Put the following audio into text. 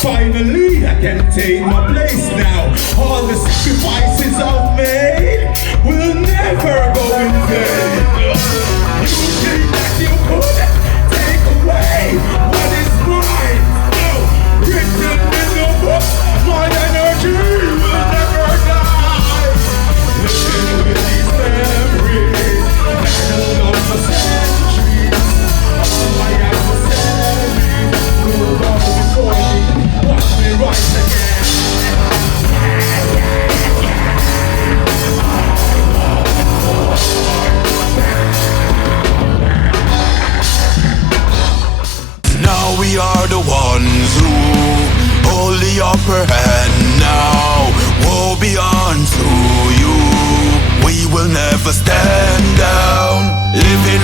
Finally, I can take my place now. All the sacrifices I've made will never go in vain. You think that you could take away what is mine? No, written in the book, my energy will never die. Living with these memories, battled on for centuries. All my adversaries will bow before me. Watch me rise again. Now we are the ones who hold the upper hand now. Woe be unto you. We will never stand down. Living